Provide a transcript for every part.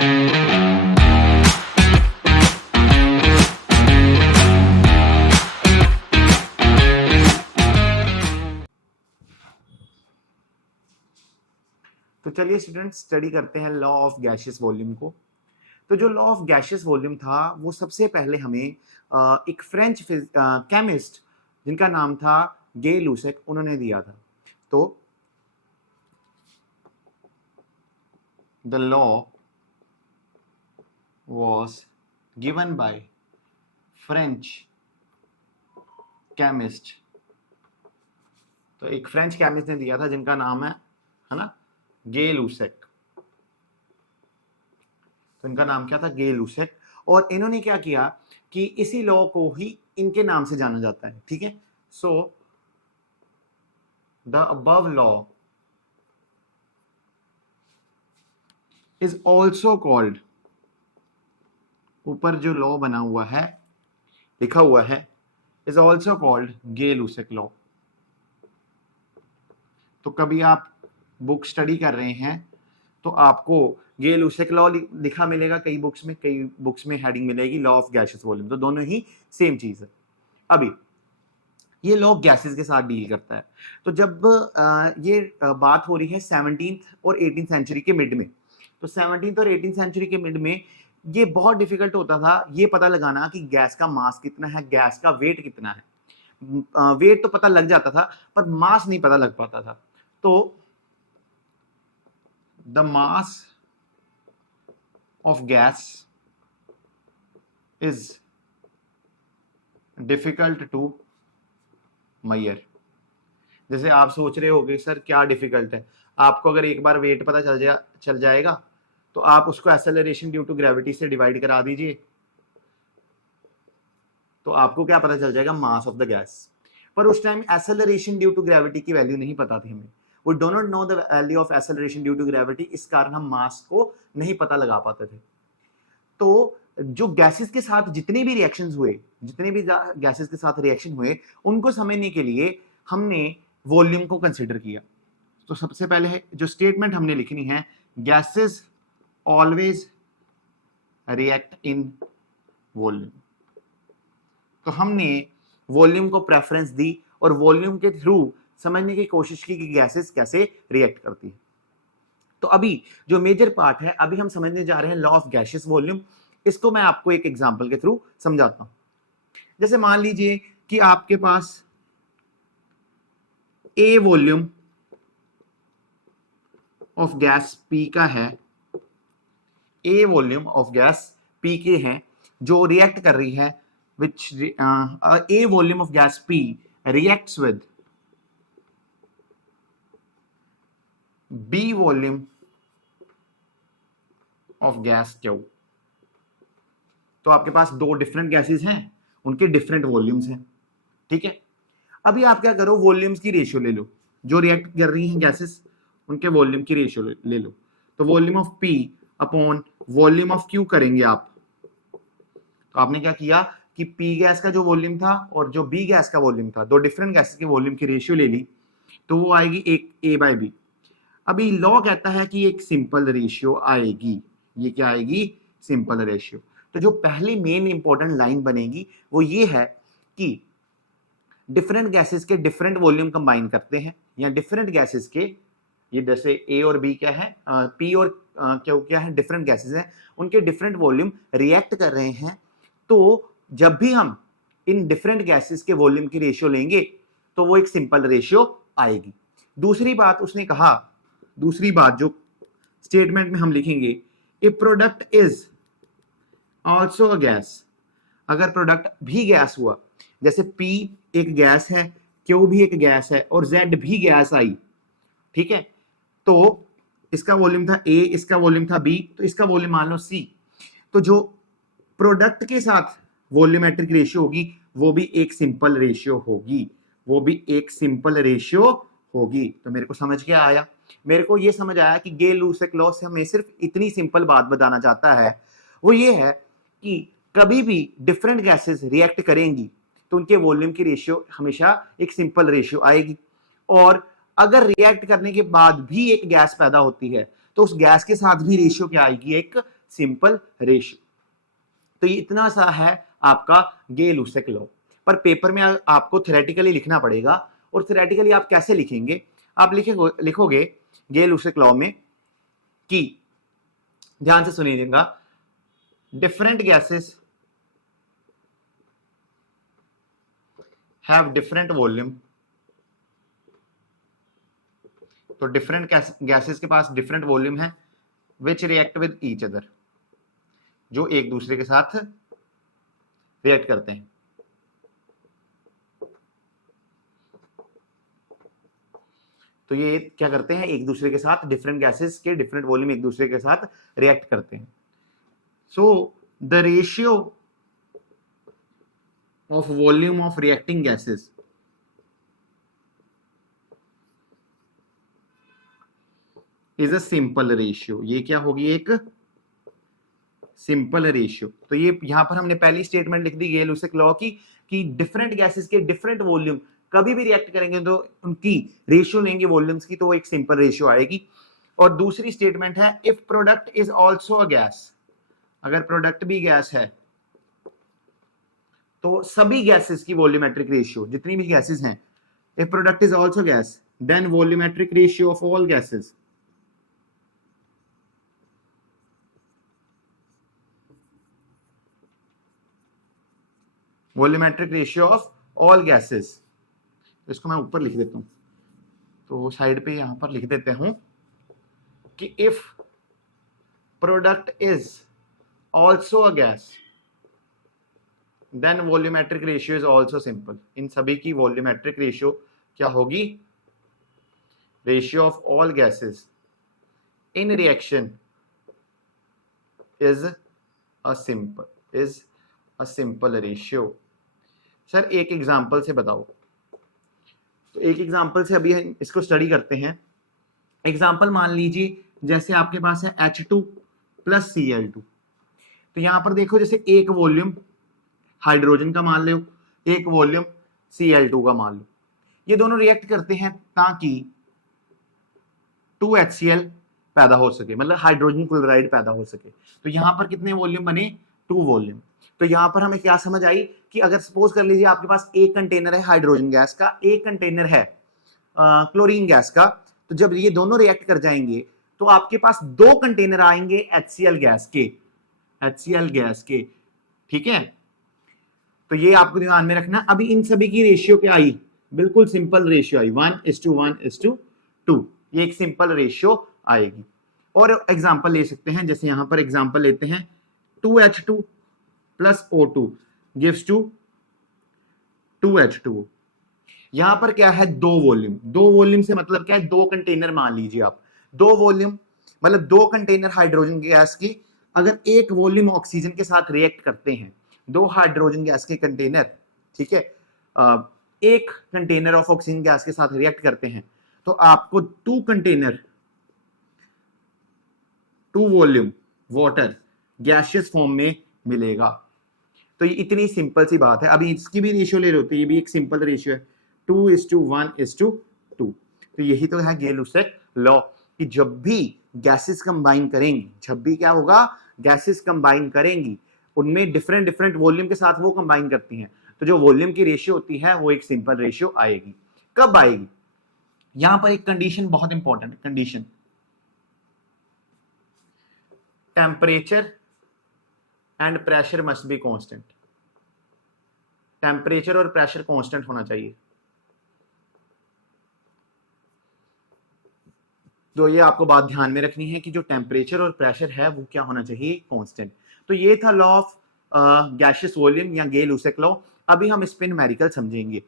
तो चलिए student study करते हैं लॉ ऑफ गैसियस वॉल्यूम को। तो जो लॉ ऑफ गैसियस वॉल्यूम था वो सबसे पहले हमें एक फ्रेंच केमिस्ट जिनका नाम था गे लूसेक उन्होंने दिया था। तो the law was given by French chemist। तो एक फ्रेंच केमिस्ट ने दिया था जिनका नाम है ना, गे लूसेक। तो इनका नाम क्या था, गे लूसेक। और इन्होंने क्या किया कि इसी लॉ को ही इनके नाम से जाना जाता है, ठीक है। So the above law is also called, ऊपर जो लॉ बना हुआ है लिखा हुआ है, is also called Gay Lussac law. तो कभी आप बुक स्टडी कर रहे हैं तो आपको गे लूसेक लॉ लिखा मिलेगा कई बुक्स में हेडिंग मिलेगी लॉ ऑफ गैसियस वॉल्यूम। तो दोनों ही सेम चीज है। अभी ये लॉ गैसेस के साथ डील करता है। तो जब ये बात हो रही है 17th और 18th सेंचुरी के मिड में, तो 17th और 18th सेंचुरी के मिड में ये बहुत डिफिकल्ट होता था ये पता लगाना कि गैस का मास कितना है, गैस का वेट कितना है। वेट तो पता लग जाता था पर मास नहीं पता लग पाता था। तो the mass of gas is difficult to measure. जैसे आप सोच रहे होगे सर क्या डिफिकल्ट है, आपको अगर एक बार वेट पता चल जाएगा तो आप उसको एक्सेलरेशन ड्यू टू ग्रेविटी से डिवाइड करा दीजिए तो आपको क्या पता चल जाएगा, मास ऑफ द गैस। पर उस time acceleration due to gravity की वैल्यू नहीं पता थी हमें। We do not know the value of acceleration due to gravity, इस कारण हम मास को नहीं पता लगा पाते थे। तो जो गैसेस के साथ जितने भी रिएक्शंस हुए, जितने भी गैसेस के साथ रिएक्शन हुए, उनको समझने के लिए हमने वॉल्यूम को कंसीडर किया। तो सबसे पहले जो स्टेटमेंट हमने लिखनी है, gases always react in volume. तो हमने वॉल्यूम को प्रेफरेंस दी और वॉल्यूम के थ्रू समझने की कोशिश की कि गैसेस कैसे रिएक्ट करती है। तो अभी जो मेजर पार्ट है, अभी हम समझने जा रहे हैं लॉ ऑफ गैसियस वॉल्यूम। इसको मैं आपको एक एग्जांपल के थ्रू समझाता हूं। जैसे मान लीजिए कि आपके पास ए वॉल्यूम ऑफ गैस पी का है, ए वॉल्यूम ऑफ गैस पी के हैं जो रिएक्ट कर रही है, which a volume of gas P reacts with B volume of gas Q। तो आपके पास दो डिफरेंट गैसेस हैं, उनके डिफरेंट वॉल्यूम्स हैं, ठीक है। अभी आप क्या करो, वॉल्यूम्स की रेशियो ले लो, जो रिएक्ट कर रही हैं गैसेस उनके वॉल्यूम की रेशियो ले लो। तो volume of P upon volume of Q करेंगे आप। तो आपने क्या किया कि P गैस का जो वॉल्यूम था और जो B गैस का वॉल्यूम था, दो डिफरेंट गैसेस के वॉल्यूम की रेशियो ले ली, तो वो आएगी एक A/B। अभी लॉ कहता है कि एक सिंपल रेशियो आएगी। ये क्या आएगी, सिंपल रेशियो। तो जो पहली मेन इंपॉर्टेंट लाइन बनेगी वो ये है कि डिफरेंट गैसेस के डिफरेंट वॉल्यूम कंबाइन करते हैं, या डिफरेंट गैसेस के, ये जैसे A और B क्या है, P और Q क्या है, डिफरेंट गैसेस हैं, उनके डिफरेंट वॉल्यूम रिएक्ट कर रहे हैं। तो जब भी हम इन डिफरेंट गैसेस के वॉल्यूम की रेशियो लेंगे तो वो एक सिंपल रेशियो आएगी। दूसरी बात उसने कहा, दूसरी बात जो स्टेटमेंट में हम लिखेंगे, a product is also a gas. अगर प्रोडक्ट भी गैस हुआ, जैसे P एक गैस है, Q भी एक गैस है और Z भी गैस आई, ठीक है। तो इसका वॉल्यूम था A, इसका वॉल्यूम था B, तो इसका वॉल्यूम मान लो C। तो जो प्रोडक्ट के साथ वॉल्यूमेट्रिक रेशियो होगी वो भी एक सिंपल रेशियो होगी, वो भी एक सिंपल रेशियो होगी। तो मेरे को समझ क्या आया, मेरे को ये समझ आया कि गे लूसेक लॉ से हमें सिर्फ इतनी सिंपल बात बताना चाहता है, वो ये है कि कभी भी डिफरेंट गैसेस रिएक्ट करेंगी तो उनके वॉल्यूम की रेशियो हमेशा एक सिंपल रेशियो आएगी। और अगर रिएक्ट करने के बाद भी एक गैस पैदा होती है तो उस गैस के साथ भी रेशियो क्या आएगी, एक सिंपल रेशियो। तो ये इतना सा है आपका गे-लुसेक लॉ। पर पेपर में आपको थ्योरेटिकली लिखना पड़ेगा, और थ्योरेटिकली आप कैसे लिखेंगे, आप लिखोगे गे-लुसेक लॉ में कि, ध्यान से सुनिएगा, different gases have different volume. तो डिफरेंट गैसेस के पास डिफरेंट वॉल्यूम है, विच रिएक्ट विद ईच अदर, जो एक दूसरे के साथ रिएक्ट करते हैं। तो ये क्या करते हैं, एक दूसरे के साथ, डिफरेंट गैसेस के डिफरेंट वॉल्यूम एक दूसरे के साथ रिएक्ट करते हैं। So the ratio of volume of reacting gases is a simple ratio. ये क्या होगी, एक सिंपल रेशियो। तो ये यहां पर हमने पहली स्टेटमेंट लिख दी गे-लुसेक लॉ की, कि डिफरेंट गैसेस के डिफरेंट वॉल्यूम कभी भी रिएक्ट करेंगे तो उनकी रेशियो लेंगे वॉल्यूम्स की, तो वो एक सिंपल रेशियो आएगी। और दूसरी स्टेटमेंट है, if product is also a gas, अगर प्रोडक्ट भी गैस है तो सभी गैसेस की वॉल्यूमेट्रिक रेशियो, जितनी भी गैसेस हैं, if product is also gas then volumetric ratio of all gases volumetric ratio of all gases. इसको मैं ऊपर लिख देता हूं, तो साइड पे यहां पर लिख देते हूं कि if product is also a gas then volumetric ratio is also simple. इन सभी की वॉल्यूमेट्रिक रेशियो क्या होगी, ratio of all gases in reaction is a simple ratio. Sir एक एग्जांपल से बताओ, तो एक एग्जांपल से अभी हम इसको स्टडी करते हैं। एग्जांपल मान लीजिए जैसे आपके पास है H2 प्लस Cl2। तो यहां पर देखो, जैसे एक वॉल्यूम हाइड्रोजन का मान लो, एक वॉल्यूम Cl2 का मान लो, ये दोनों रिएक्ट करते हैं ताकि 2HCl पैदा हो सके, मतलब हाइड्रोजन क्लोराइड पैदा हो सके। तो यहां पर कितने वॉल्यूम बने, 2 वॉल्यूम। तो यहां पर हमें क्या समझ आई कि अगर सपोज कर लीजिए आपके पास एक कंटेनर है हाइड्रोजन गैस का, एक कंटेनर है क्लोरीन गैस का, तो जब ये दोनों रिएक्ट कर जाएंगे तो आपके पास 2 कंटेनर आएंगे HCl गैस के, ठीक है। तो ये आपको ध्यान में रखना। अभी इन सभी की रेशियो क्या आई, बिल्कुल सिंपल रेशियो आई, 1:1:2। ये एक सिंपल रेशियो आएगी। और एग्जांपल ले सकते हैं, जैसे यहां पर एग्जांपल लेते हैं, 2H2 plus O2 gives to 2H2। यहां पर क्या है, 2 वॉल्यूम। 2 वॉल्यूम से मतलब क्या है, 2 कंटेनर मान लीजिए आप, 2 वॉल्यूम मतलब 2 कंटेनर हाइड्रोजन गैस की अगर एक वॉल्यूम ऑक्सीजन के साथ रिएक्ट करते हैं, 2 हाइड्रोजन गैस के कंटेनर, ठीक है, एक कंटेनर ऑफ ऑक्सीजन गैस के साथ रिएक्ट करते हैं, तो आपको 2 container 2 volume water gaseous form में मिलेगा। तो ये इतनी सिंपल सी बात है। अभी इसकी भी रेशियो ले लो तो ये भी एक सिंपल रेशियो है, 2:1:2। तो यही तो है गे-लुसेक लॉ, कि जब भी गैसेस कंबाइन करेंगी, जब भी क्या होगा, गैसेस कंबाइन करेंगी, उनमें डिफरेंट डिफरेंट वॉल्यूम के साथ वो कंबाइन करती हैं, तो जो वॉल्यूम की रेशियो होती है वो एक सिंपल रेशियो आएगी। कब आएगी, यहां पर एक कंडीशन बहुत important condition, temperature and pressure must be constant. Temperature और प्रेशर कांस्टेंट होना चाहिए। तो ये आपको बात ध्यान में रखनी है कि जो टेम्परेचर और प्रेशर है वो क्या होना चाहिए, कांस्टेंट। तो ये था लॉ ऑफ गैसियस वॉल्यूम या गे-लुसेक लॉ। अभी हम इस पे न्यूमेरिकल समझेंगे।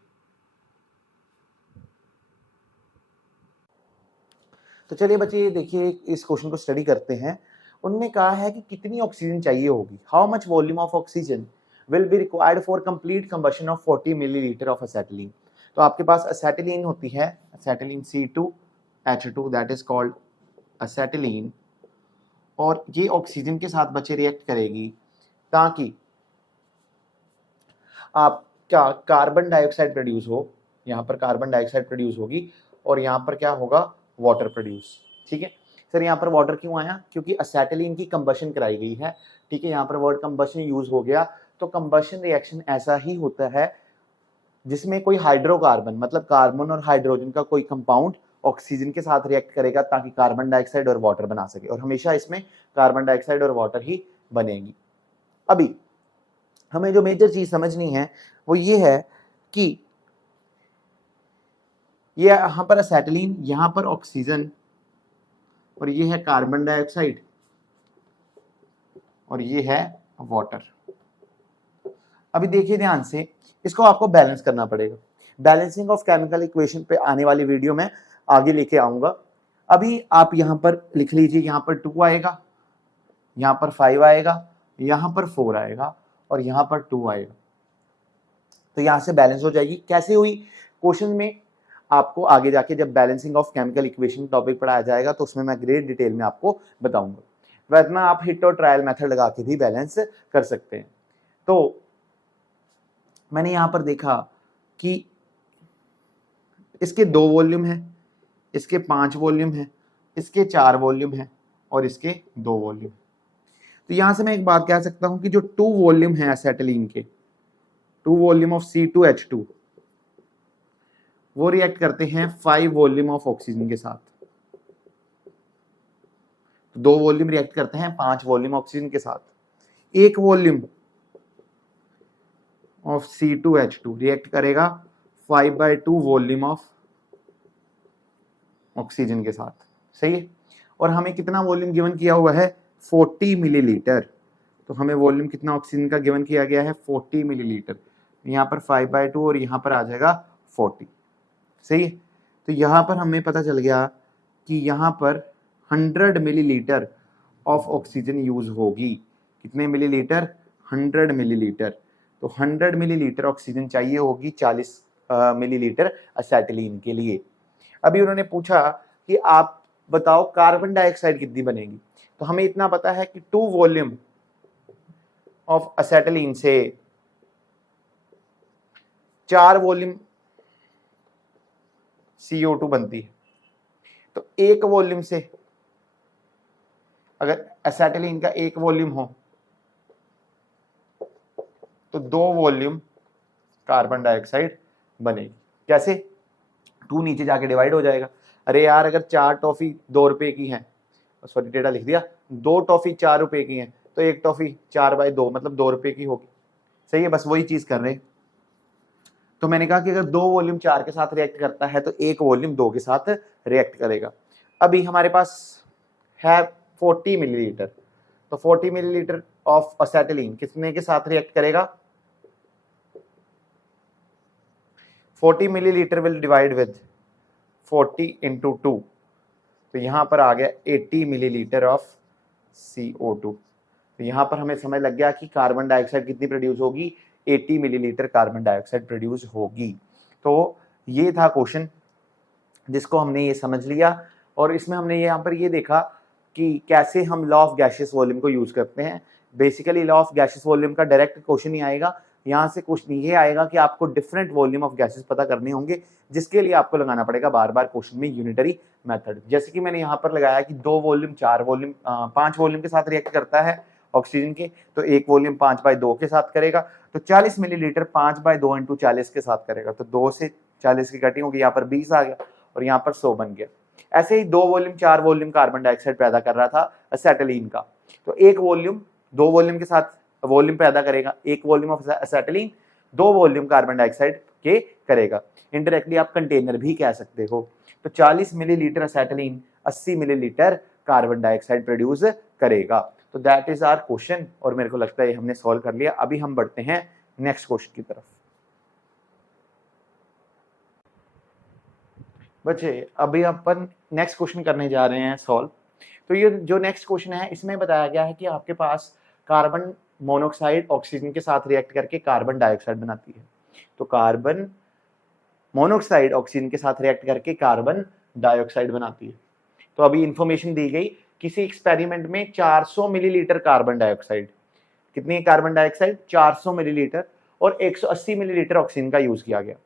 तो चलिए बच्चे देखिए इस क्वेश्चन को स्टडी करते हैं। उनने कहा है कि कितनी ऑक्सीजन चाहिए होगी, how much volume of oxygen will be required for complete combustion of 40 millilitre of acetylene. तो आपके पास एसेटिलीन होती है, acetylene C2H2 that is called acetylene, और ये ऑक्सीजन के साथ बच्चे रिएक्ट करेगी ताकि आपका कार्बन डाइऑक्साइड प्रोड्यूस हो। यहाँ पर कार्बन डाइऑक्साइड प्रोड्यूस होगी और यहाँ पर क्या होगा, वाटर प्रोड्यूस, ठीक है। सर यहाँ पर वाटर क्यों आया, क्योंकि असेटिलीन की कंबशन कराई गई है, ठीक है, यहाँ पर वर्ड कंबशन यूज हो गया। तो कंबशन रिएक्शन ऐसा ही होता है जिसमें कोई हाइड्रोकार्बन मतलब कार्बन और हाइड्रोजन का कोई कंपाउंड ऑक्सीजन के साथ रिएक्ट करेगा ताकि कार्बन डाइऑक्साइड और वाटर बना सके, और हमेशा इसमें कार्बन डाइऑक्साइड और वाटर ही बनेगी। अभी हमें जो मेजर चीज समझनी है वो ये है कि ये यहां पर असेटिलीन, यहां पर ऑक्सीजन, और ये है कार्बन डाइऑक्साइड, और ये है वाटर। अभी देखिए ध्यान से, इसको आपको बैलेंस करना पड़ेगा। बैलेंसिंग ऑफ केमिकल इक्वेशन पे आने वाली वीडियो में आगे लेके आऊंगा। अभी आप यहां पर लिख लीजिए, यहां पर 2 आएगा, यहां पर 5 आएगा, यहां पर 4 आएगा, और यहां पर 2 आएगा। तो यहां से बैलेंस हो जाएगी। कैसे हुई, क्वेश्चन में आपको आगे जाके जब balancing of chemical equation topic पढ़ाया जाएगा तो उसमें मैं ग्रेट डिटेल में आपको बताऊंगा। वरना आप हिट और ट्रायल मेथड लगा के भी बैलेंस कर सकते हैं। तो मैंने यहां पर देखा कि इसके 2 वॉल्यूम है, इसके 5 वॉल्यूम है, इसके 4 वॉल्यूम है, और इसके 2 वॉल्यूम। तो यहां से मैं एक बात कह सकता हूं कि जो 2 वॉल्यूम है एसेटिलीन के, 2 वॉल्यूम ऑफ C2H2, वो रिएक्ट करते हैं 5 वॉल्यूम ऑफ ऑक्सीजन के साथ। 2 वॉल्यूम रिएक्ट करते हैं 5 वॉल्यूम ऑक्सीजन के साथ। 1 वॉल्यूम ऑफ C2H2 रिएक्ट करेगा 5/2 वॉल्यूम ऑफ ऑक्सीजन के साथ। सही है। और हमें कितना वॉल्यूम गिवन किया हुआ है, 40 मिलीलीटर। तो हमें वॉल्यूम कितना ऑक्सीजन का गिवन किया गया है, 40 मिलीलीटर। यहाँ पर 5/2 और यहाँ पर आ जाएगा 40। सही है। तो यहाँ पर हमें पता चल गया कि यहाँ पर 100 मिलीलीटर ऑफ ऑक्सीजन यूज होगी। कितने मिलीलीटर, 100 मिलीलीटर। तो 100 मिलीलीटर ऑक्सीजन चाहिए होगी 40 मिलीलीटर असेटिलीन के लिए। अभी उन्होंने पूछा कि आप बताओ कार्बन डाइऑक्साइड कितनी बनेगी। तो हमें इतना पता है कि 2 वॉल्यूम ऑफ असेटिलीन से 4 वॉल्यूम CO2 बनती है। तो 1 वॉल्यूम से अगर एसेटिलीन का 1 वॉल्यूम हो तो 2 वॉल्यूम कार्बन डाइऑक्साइड बनेगी। कैसे, 2 नीचे जाके डिवाइड हो जाएगा। अरे यार, अगर 4 टॉफी 2 रुपए की है, सॉरी टेढ़ा लिख दिया, 2 टॉफी 4 रुपए की है, तो 1 टॉफी 4/2 मतलब 2 रुपए की होगी। सही है, बस वही चीज कर रहे हैं। तो मैंने कहा कि अगर 2 वॉल्यूम 4 के साथ रिएक्ट करता है तो 1 वॉल्यूम 2 के साथ रिएक्ट करेगा। अभी हमारे पास है 40 मिलीलीटर। तो 40 मिलीलीटर ऑफ असेटिलीन कितने के साथ रिएक्ट करेगा, 40 मिलीलीटर विल डिवाइड विद 40 × 2। तो यहां पर आ गया 80 मिलीलीटर ऑफ CO2। तो यहां पर हमें समझ लग गया कि कार्बन डाइऑक्साइड कितनी प्रोड्यूस होगी, 80 मिलीलीटर कार्बन डाइऑक्साइड प्रोड्यूस होगी। तो ये था क्वेश्चन जिसको हमने ये समझ लिया, और इसमें हमने यहाँ पर ये देखा कि कैसे हम लॉ ऑफ गैसियस वॉल्यूम को यूज करते हैं। Basically law of gaseous volume का डायरेक्ट क्वेश्चन ही आएगा। यहाँ से क्वेश्चन ये आएगा कि आपको डिफरेंट वॉल्यूम ऑफ गैसेस पता करने होंगे, जिसके लिए आपको लगाना पड़ेगा बार बार क्वेश्चन में यूनिटरी मेथड। जैसे कि मैंने यहाँ पर लगाया कि 2 वॉल्यूम 4 वॉल्यूम 5 वॉल्यूम के साथ रिएक्ट करता है ऑक्सीजन के, तो 1 वॉल्यूम 5/2 के साथ करेगा। तो 40 मिलीलीटर 5/2 × 40 के साथ करेगा। तो 2 से 40 की कटिंग होगी, यहाँ पर 20 आ गया और यहाँ पर 100 बन गया। ऐसे ही 2 वॉल्यूम 4 वॉल्यूम कार्बन डाइऑक्साइड पैदा कर रहा था असेटिलीन का। तो 1 वॉल्यूम 2 वॉल्यूम के साथ वॉल्यूम पैदा करेगा, 1 volume of acetylene 2 volume carbon dioxide के करेगा। इंडायरेक्टली आप कंटेनर भी कह सकते हो। तो 40 millilitre acetylene 80 millilitre carbon dioxide produce करेगा। तो दैट इज आवर क्वेश्चन, और मेरे को लगता है हमने सॉल्व कर लिया। अभी हम बढ़ते हैं नेक्स्ट क्वेश्चन की तरफ। बच्चे अभी अपन नेक्स्ट क्वेश्चन करने जा रहे हैं सॉल्व। तो ये जो नेक्स्ट क्वेश्चन है इसमें बताया गया है कि आपके पास कार्बन मोनोऑक्साइड ऑक्सीजन के साथ रिएक्ट करके कार्बन डाइऑक्साइड बनाती है। तो कार्बन मोनोऑक्साइड ऑक्सीजन के साथ रिएक्ट करके कार्बन डाइऑक्साइड बनाती है। तो अभी इंफॉर्मेशन दी गई, किसी एक्सपेरिमेंट में 400 मिलीलीटर कार्बन डाइऑक्साइड, कितनी कार्बन डाइऑक्साइड 400 मिलीलीटर, और 180 मिलीलीटर ऑक्सीजन का यूज किया गया।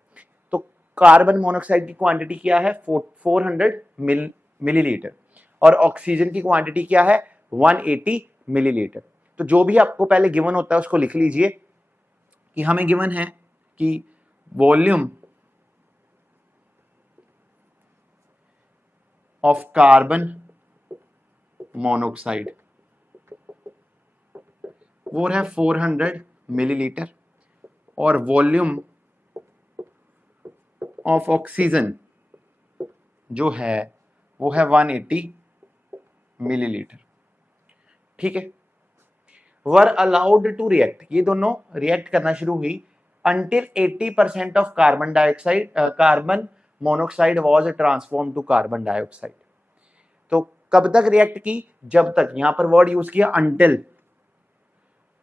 तो कार्बन मोनोऑक्साइड की क्वांटिटी क्या है 400 मिलीलीटर, और ऑक्सीजन की क्वांटिटी क्या है 180 मिलीलीटर। तो जो भी आपको पहले गिवन होता है उसको लिख लीजिए कि हमें गिवन है कि वॉल्यूम ऑफ कार्बन मोनोऑक्साइड वो है 400 मिलीलीटर और वॉल्यूम ऑफ ऑक्सीजन जो है वो है 180 मिलीलीटर। ठीक है, वर अलाउड टू रिएक्ट, ये दोनों रिएक्ट करना शुरू हुई until 80% of carbon dioxide carbon monoxide was transform to carbon dioxide. तो कब तक रिएक्ट की, जब तक, यहां पर वर्ड यूज किया अंटिल,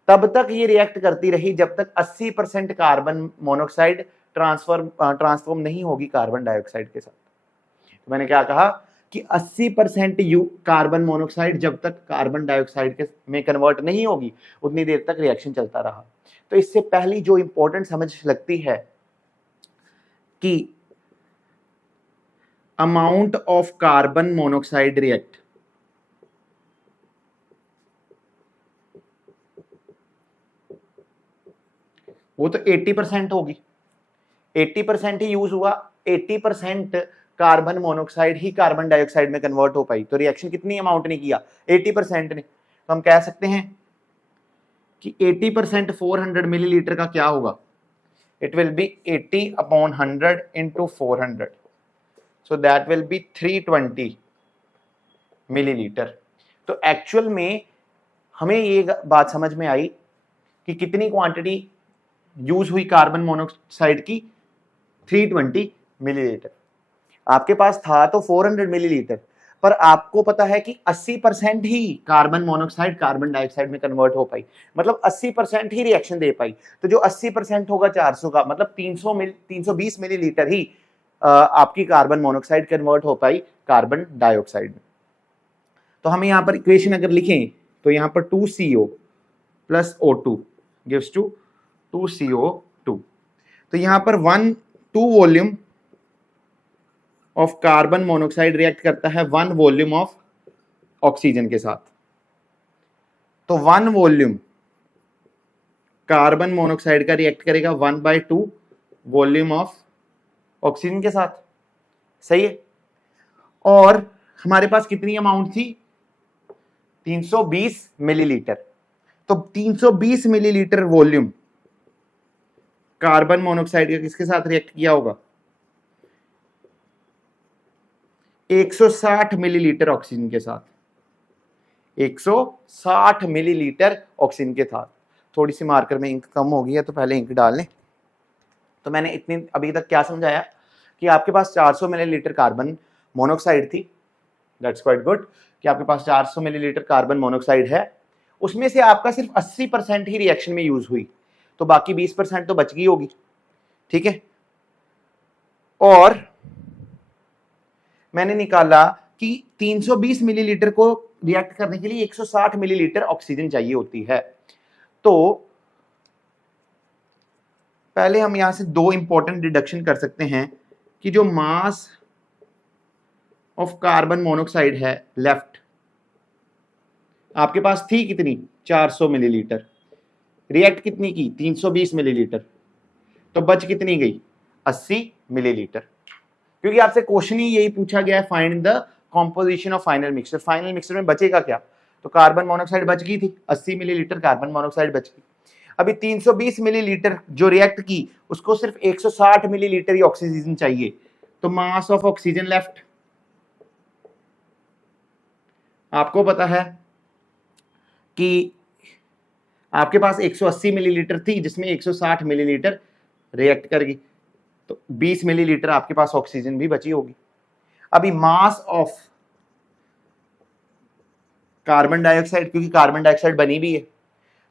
तब तक ये रिएक्ट करती रही जब तक 80% कार्बन मोनोऑक्साइड ट्रांसफॉर्म नहीं होगी कार्बन डाइऑक्साइड के साथ। तो मैंने क्या कहा कि 80% कार्बन मोनोऑक्साइड जब तक कार्बन डाइऑक्साइड के में कन्वर्ट नहीं होगी उतनी देर तक रिएक्शन चलता रहा। तो इससे पहली जो इंपॉर्टेंट समझ लगती है कि amount of carbon monoxide react वो तो 80% होगी, 80% ही यूज हुआ, 80% कार्बन मोनोऑक्साइड ही कार्बन डाइऑक्साइड में कन्वर्ट हो पाई। तो रिएक्शन कितनी अमाउंट ने किया 80% ने। तो हम कह सकते हैं कि 80% 400 मिलीलीटर का क्या होगा, it will be 80/100 into 400, so that will be 320 millilitre. तो एक्चुअल में हमें ये बात समझ में आई कि कितनी क्वांटिटी यूज हुई कार्बन मोनोऑक्साइड की, 320 मिलीलीटर। आपके पास था तो 400 मिलीलीटर, पर आपको पता है कि 80% ही कार्बन मोनोऑक्साइड कार्बन डाइऑक्साइड में कन्वर्ट हो पाई, मतलब 80% ही रिएक्शन दे पाई। तो जो 80% होगा 400 का मतलब 320 मिलीलीटर ही आपकी कार्बन मोनोऑक्साइड कन्वर्ट हो पाई कार्बन डाइऑक्साइड में। तो हमें यहां पर इक्वेशन अगर लिखें तो यहां पर 2CO plus O2 gives to 2CO2। तो यहां पर 2 volume of carbon monoxide react करता है 1 वॉल्यूम ऑफ ऑक्सीजन के साथ। तो 1 वॉल्यूम कार्बन मोनोऑक्साइड का रिएक्ट करेगा 1/2 वॉल्यूम ऑफ ऑक्सीजन के साथ। सही है। और हमारे पास कितनी अमाउंट थी 320 मिलीलीटर। तो 320 मिलीलीटर वॉल्यूम कार्बन मोनोऑक्साइड का किसके साथ रिएक्ट किया होगा 160 मिलीलीटर ऑक्सीजन के साथ, 160 मिलीलीटर ऑक्सीजन के साथ। थोड़ी सी मार्कर में इंक कम हो गई है तो पहले इंक डाल लें। तो मैंने इतनी अभी तक क्या समझाया कि आपके पास 400 मिलीलीटर कार्बन मोनोऑक्साइड थी, दैट्स क्वाइट गुड कि आपके पास 400 मिलीलीटर कार्बन मोनोऑक्साइड है, उसमें से आपका सिर्फ 80% ही रिएक्शन में यूज हुई, तो बाकी 20% तो बच गई होगी। ठीक है, और मैंने निकाला कि 320 मिलीलीटर को रिएक्ट करने के लिए 160 मिलीलीटर ऑक्सीजन चाहिए होती है। तो पहले हम यहां से 2 इंपॉर्टेंट डिडक्शन कर सकते हैं कि जो मास ऑफ कार्बन मोनोऑक्साइड है लेफ्ट, आपके पास थी कितनी 400 मिलीलीटर, रिएक्ट कितनी की 320 मिलीलीटर, तो बच कितनी गई 80 मिलीलीटर। क्योंकि आपसे क्वेश्चन ही यही पूछा गया है, find the composition of final mixture. Final mixture में बचेगा क्या, तो कार्बन मोनोऑक्साइड बच गई थी, 80 मिलीलीटर कार्बन मोनोऑक्साइड बच गई। अभी 320 मिलीलीटर जो रिएक्ट की उसको सिर्फ 160 मिलीलीटर ही ऑक्सीजन चाहिए, तो मास ऑफ ऑक्सीजन लेफ्ट आपको पता है कि आपके पास 180 मिलीलीटर थी जिसमें 160 मिलीलीटर रिएक्ट कर गई, तो 20 मिलीलीटर आपके पास ऑक्सीजन भी बची होगी। अभी मास ऑफ कार्बन डाइऑक्साइड, क्योंकि कार्बन डाइऑक्साइड बनी भी है,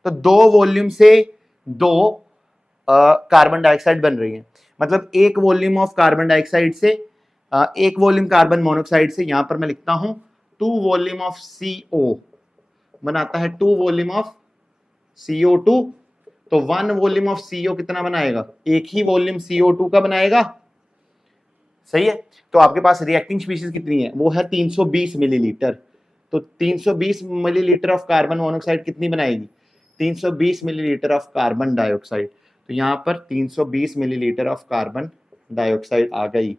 तो 2 वॉल्यूम से 2 कार्बन डाइऑक्साइड बन रही है, मतलब 1 वॉल्यूम ऑफ कार्बन डाइऑक्साइड से 1 वॉल्यूम कार्बन मोनोऑक्साइड से, यहां पर मैं लिखता हूं 2 वॉल्यूम ऑफ CO बनाता है 2 वॉल्यूम ऑफ CO2। तो 1 वॉल्यूम ऑफ CO कितना बनाएगा, एक ही वॉल्यूम CO2 का बनाएगा, सही है। तो आपके पास रिएक्टिंग स्पीशीज कितनी है, वो है 320 मिलीलीटर। तो 320 मिलीलीटर ऑफ कार्बन मोनोऑक्साइड कितनी बनाएगी, 320 मिलीलीटर ऑफ कार्बन डाइऑक्साइड। तो यहां पर 320 मिलीलीटर ऑफ कार्बन डाइऑक्साइड आ गई।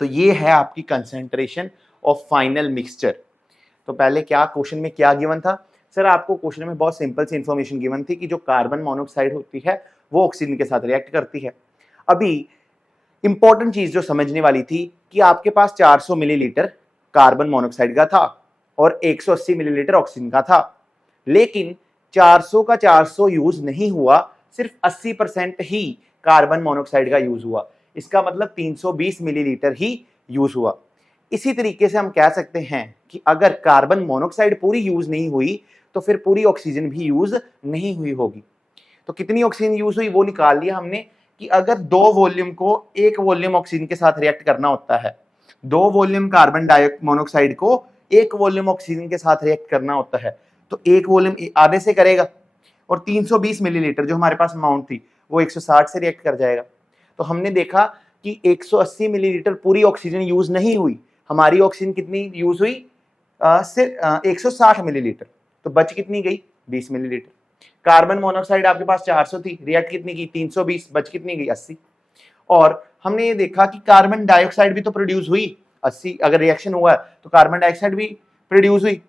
तो ये है आपकी कंसेंट्रेशन ऑफ फाइनल मिक्सचर। तो पहले क्या क्वेश्चन में क्या गिवन था सर, आपको क्वेश्चन में बहुत सिंपल सी इंफॉर्मेशन गिवन थी कि जो कार्बन मोनोऑक्साइड होती है वो ऑक्सीजन के साथ रिएक्ट करती है। अभी इंपॉर्टेंट चीज जो समझने वाली थी कि आपके पास 400 मिलीलीटर कार्बन मोनोऑक्साइड का था और 180 मिलीलीटर ऑक्सीजन का था, लेकिन 400 का 400 यूज नहीं हुआ, सिर्फ 80% ही कार्बन मोनोऑक्साइड का यूज हुआ। इसका मतलब 320 मिलीलीटर ही यूज हुआ। इसी तरीके से हम कह सकते हैं कि अगर कार्बन मोनोऑक्साइड पूरी यूज नहीं हुई तो फिर पूरी ऑक्सीजन भी यूज नहीं हुई होगी। तो कितनी ऑक्सीजन यूज हुई वो निकाल लिया हमने कि अगर 2 वॉल्यूम को 1 वॉल्यूम ऑक्सीजन के साथ रिएक्ट करना होता है, 2 वॉल्यूम कार्बन मोनोऑक्साइड को 1 वॉल्यूम ऑक्सीजन के साथ रिएक्ट करना होता है, तो 1 वॉल्यूम आधे से करेगा और 320 मिलीलीटर जो हमारे पास अमाउंट थी वो 160 से रिएक्ट कर जाएगा। तो हमने देखा कि 180 मिलीलीटर पूरी ऑक्सीजन यूज नहीं हुई, हमारी ऑक्सीजन कितनी यूज हुई, सिर्फ 160 मिलीलीटर। तो बच कितनी गई, 20 मिलीलीटर। कार्बन मोनोऑक्साइड आपके पास 400 थी, रिएक्ट कितनी की 320, बच कितनी गई 80। और हमने ये देखा कि कार्बन डाइऑक्साइड भी तो प्रोड्यूस हुई 80, अगर रिएक्शन हुआ तो कार्बन डाइऑक्साइड भी प्रोड्यूस हुई।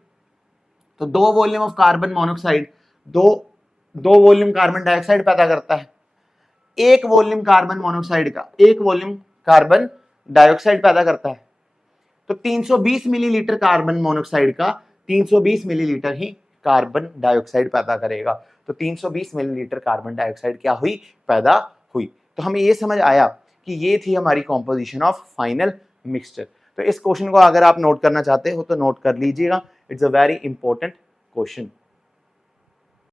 तो 2 वॉल्यूम ऑफ कार्बन मोनोऑक्साइड दो वॉल्यूम कार्बन डाइऑक्साइड पैदा करता है, 1 वॉल्यूम कार्बन मोनोऑक्साइड का 1 वॉल्यूम कार्बन डाइऑक्साइड पैदा करता है। तो 320 मिलीलीटर कार्बन मोनोऑक्साइड का 320 मिलीलीटर ही कार्बन डाइऑक्साइड पैदा करेगा। तो 320 मिलीलीटर कार्बन डाइऑक्साइड क्या हुई, पैदा हुई। तो हमें ये समझ आया कि ये थी हमारी कॉम्पोजिशन ऑफ फाइनल मिक्सचर। तो इस क्वेश्चन को अगर आप नोट करना चाहते हो तो नोट कर लीजिएगा, it's a very important question.